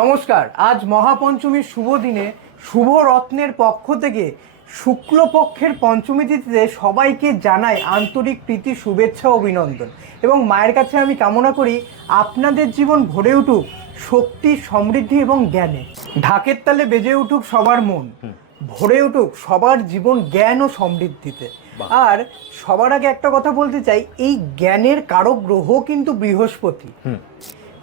নমস্কার আজ মহাপঞ্চমীর শুভ দিনে শুভ রত্নের পক্ষ থেকে শুক্লপক্ষের পঞ্চমী তিথিতে সবাইকে জানাই আন্তরিক প্রীতি শুভেচ্ছা ও অভিনন্দন। এবং মায়ের কাছে আমি কামনা করি আপনাদের জীবন ভরে উঠুক শক্তি সমৃদ্ধি এবং জ্ঞানে। ঢাকের তালে বেজে উঠুক সবার মন ভরে উঠুক সবার জীবন জ্ঞান ও সমৃদ্ধিতে। আর সবার আগে একটা কথা বলতে চাই এই জ্ঞানের কারক গ্রহ কিন্তু বৃহস্পতি।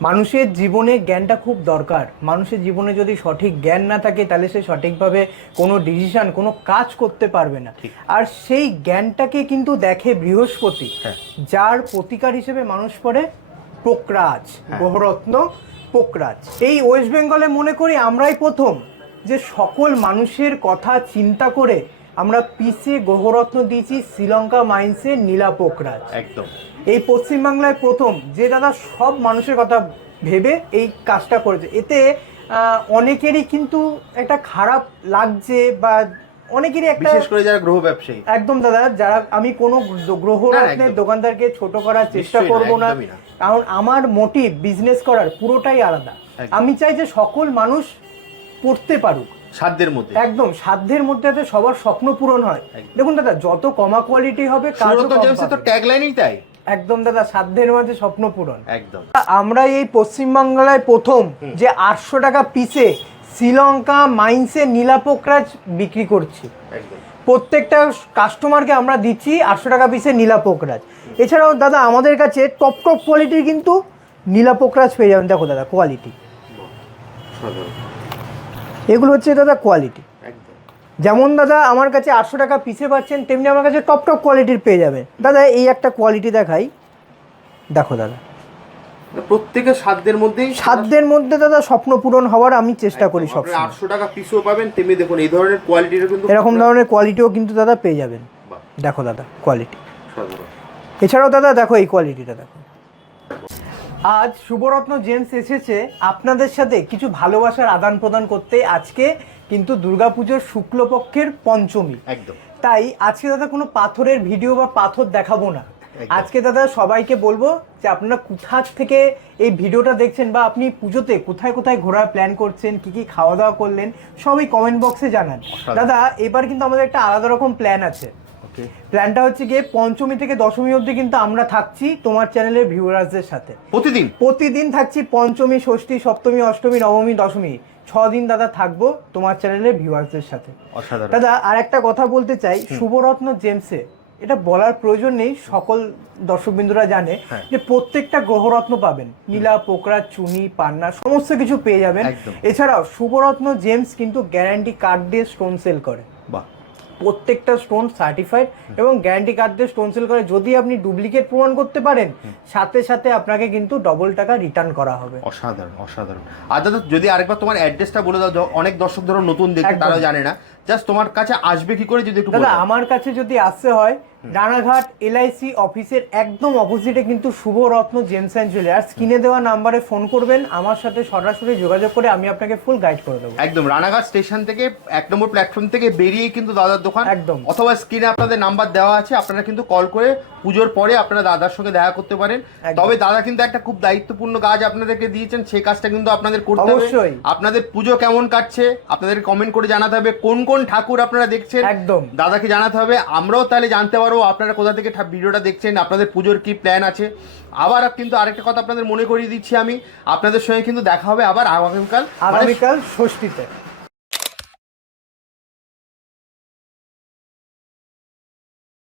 মানুষের জীবনে জ্ঞানটা খুব দরকার। মানুষের জীবনে যদি সঠিক জ্ঞান না থাকে তাহলে সে সঠিকভাবে কোনো ডিসিশন কোনো কাজ করতে পারবে না। আর সেই জ্ঞানটাকে কিন্তু দেখে বৃহস্পতি হ্যাঁ। যার প্রতিকার হিসেবে মানুষ পড়ে পোকরাজ গ্রহরত্ন পোকরাজ। এই ওয়েস্ট বেঙ্গলে মনে করি আমরাই প্রথম যে সকল মানুষের কথা চিন্তা করে আমরা পিসে গ্রহরত্ন দিয়েছি শ্রীলঙ্কা মাইন্সের নীলা পোকরাজ একদম। এই পশ্চিমবাংলায় প্রথম যে দাদা সব মানুষের কথা ভেবে এই কাজটা করেছে। এতে অনেকেরই কিন্তু একটা খারাপ লাগছে বা অনেকেরই একটা বিশেষ করে যারা গ্রহ ব্যবসায়ী। একদম দাদা যারা আমি কোনো গ্রহ রত্নের দোকানদারকে ছোট করার চেষ্টা করব না। কারণ আমার মোটিভ বিজনেস করার পুরোটাই আলাদা। আমি চাই যে সকল মানুষ পড়তে পারুক। সাধ্যের মধ্যে। একদম সাধ্যের মধ্যে যাতে সবার স্বপ্ন পূরণ হয়। দেখুন দাদা যত কমা কোয়ালিটি হবে তো ট্যাগলাইনই তাই। একদম দাদা সাধ্যের মাঝে স্বপ্ন পূরণ। একদম। আমরা এই পশ্চিমবাংলায় প্রথম যে আটশো টাকা পিসে শ্রীলঙ্কা মাইন্সে নীলাপোকরাজ বিক্রি করছি। প্রত্যেকটা কাস্টমারকে আমরা দিচ্ছি আটশো টাকা পিসে নীলাপোকরাজ এছাড়াও দাদা আমাদের কাছে টপ টপ কোয়ালিটির কিন্তু নীলাপোকরাজ পেয়ে যাবেন। দেখো দাদা কোয়ালিটি এগুলো হচ্ছে দাদা কোয়ালিটি যেমন দাদা আমার কাছে আটশো টাকা পিসে পাচ্ছেন তেমনি আমার কাছে টপ টপ কোয়ালিটির পেয়ে যাবেন। দাদা এই একটা কোয়ালিটি দেখাই। দেখো দাদা। মানে প্রত্যেকের সাধ্যের মধ্যেই সাধ্যের মধ্যে দাদা স্বপ্ন পূরণ হওয়ার আমি চেষ্টা করি সব আটশো টাকা পিসও পাবেন তেমনি দেখুন এই ধরনের কোয়ালিটির কিন্তু এরকম ধরনের কোয়ালিটিও কিন্তু দাদা পেয়ে যাবেন। দেখো দাদা কোয়ালিটি এছাড়াও দাদা দেখো এই কোয়ালিটিটা দেখো। আজ শুভরত্ন জেমস এসেছে আপনাদের সাথে কিছু ভালোবাসার আদান প্রদান করতে আজকে কিন্তু দুর্গাপুজোর শুক্লপক্ষের পঞ্চমী। একদম। তাই আজকে দাদা কোনো পাথরের ভিডিও বা পাথর দেখাবো না। আজকে দাদা সবাইকে বলব যে আপনারা কোথা থেকে এই ভিডিওটা দেখছেন বা আপনি পুজোতে কোথায় কোথায় ঘোরার প্ল্যান করছেন কি কি খাওয়া দাওয়া করলেন সবই কমেন্ট বক্সে জানান। দাদা এবার কিন্তু আমাদের একটা আলাদা রকম প্ল্যান আছে। ওকে প্ল্যানটা হচ্ছে গিয়ে পঞ্চমী থেকে দশমী অবধি কিন্তু আমরা থাকছি তোমার চ্যানেলের ভিউয়ার্সদের সাথে। প্রতিদিন? প্রতিদিন থাকছি পঞ্চমী ষষ্ঠী সপ্তমী অষ্টমী নবমী দশমী। ছ দিন দাদা থাকব তোমার চ্যানেলের ভিউয়ার্সদের সাথে। দাদা আর একটা কথা বলতে চাই শুভরত্ন জেমসে এটা বলার প্রয়োজন নেই সকল দর্শকবিন্দুরা জানে হ্যাঁ। যে প্রত্যেকটা গ্রহরত্ন পাবেন। নীলা পোকরা চুনি পান্না সমস্ত কিছু পেয়ে যাবেন। এছাড়াও শুভরত্ন জেমস কিন্তু গ্যারান্টি কার্ড দিয়ে স্টোন সেল করে। প্রত্যেকটা স্টোন সার্টিফাইড এবং গ্যারান্টি কার্ড দিয়ে স্টোন সেল করে। যদি আপনি ডুপ্লিকেট প্রমাণ করতে পারেন সাথে সাথে আপনাকে কিন্তু ডবল টাকা রিটার্ন করা হবে। অসাধারণ অসাধারণ। আর দাদা যদি আরেকবার তোমার অ্যাড্রেসটা বলে দাও অনেক দর্শক ধরো নতুন দেখে তারা তারাও জানে না। জাস্ট তোমার কাছে আসবে কি করে যদি একটু দাদা আমার কাছে যদি আসতে হয় রানাঘাট এলআইসি অফিসের একদম অপোজিটে কিন্তু Shubha Ratna gems and jewellers স্ক্রিনে দেওয়া নাম্বারে ফোন করবেন আমার সাথে সরাসরি যোগাযোগ করে আমি আপনাকে ফুল গাইড করে দেবো। একদম রানাঘাট স্টেশন থেকে এক নম্বর প্ল্যাটফর্ম থেকে বেরিয়ে কিন্তু দাদার দোকান। একদম। অথবা স্ক্রিনে আপনাদের নাম্বার দেওয়া আছে আপনারা কিন্তু কল করে পুজোর পরে আপনারা দাদার সঙ্গে দেখা করতে পারেন। তবে দাদা কিন্তু একটা খুব দায়িত্বপূর্ণ কাজ আপনাদেরকে দিয়েছেন সেই কাজটা কিন্তু আপনাদের করতে হবে। অবশ্যই। আপনাদের পুজো কেমন কাটছে আপনাদের কমেন্ট করে জানাতে হবে কোন কোন ঠাকুর আপনারা দেখছেন। একদম। দাদাকে জানাতে হবে আমরাও তাহলে জানতে পারব আপনারা কোথা থেকে ভিডিওটা দেখছেন, আপনাদের পুজোর কি প্ল্যান আছে? আবার কিন্তু আরেকটা কথা আপনাদের মনে করিয়ে দিচ্ছি আমি, আপনাদের সঙ্গে কিন্তু দেখা হবে আবার আগামীকাল মানে আগামীকাল ষষ্ঠীতে।